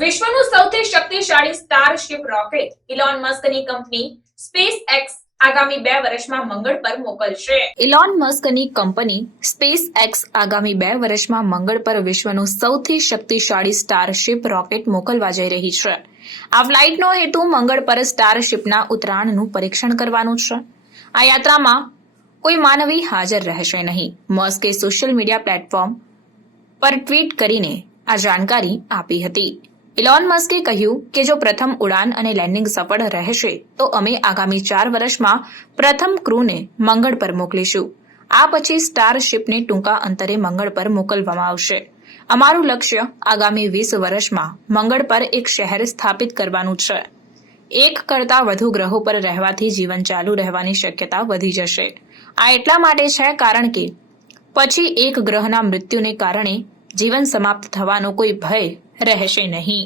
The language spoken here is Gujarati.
વિશ્વનું સૌથી શક્તિશાળી સ્ટારશિપ રોકેટ ઇલોન મસ્કની કંપની સ્પેસ એક્સ આગામી બે વર્ષમાં મંગળ પર મોકલશે. ઇલોન મસ્કની કંપની સ્પેસ એક્સ આગામી બે વર્ષમાં મંગળ પર વિશ્વનું સૌથી શક્તિશાળી સ્ટારશિપ રોકેટ મોકલવા જઈ રહી છે. આ ફ્લાઇટનો હેતુ મંગળ પર સ્ટારશિપના ઉતરાણનું પરીક્ષણ કરવાનું છે. આ યાત્રામાં કોઈ માનવી હાજર રહેશે નહીં. મસ્કે સોશિયલ મીડિયા પ્લેટફોર્મ પર ટ્વીટ કરીને આ જાણકારી આપી હતી. ઇલોન મસ્કે કહ્યું કે જો પ્રથમ ઉડાન અને લેન્ડિંગ સફળ રહેશે, તો અમે આગામી ચાર વર્ષમાં પ્રથમ ક્રૂને મંગળ પર મોકલીશું. આ પછી સ્ટારશિપને ટૂંકા અંતરે મંગળ પર મોકલવામાં આવશે. અમારું લક્ષ્ય આગામી વીસ વર્ષમાં મંગળ પર એક શહેર સ્થાપિત કરવાનું છે. એક કરતાં વધુ ગ્રહો પર રહેવાથી જીવન ચાલુ રહેવાની શક્યતા વધી જશે. આ એટલા માટે છે કારણ કે પછી એક ગ્રહના મૃત્યુને કારણે જીવન સમાપ્ત થવાનો કોઈ ભય રહેશે નહીં.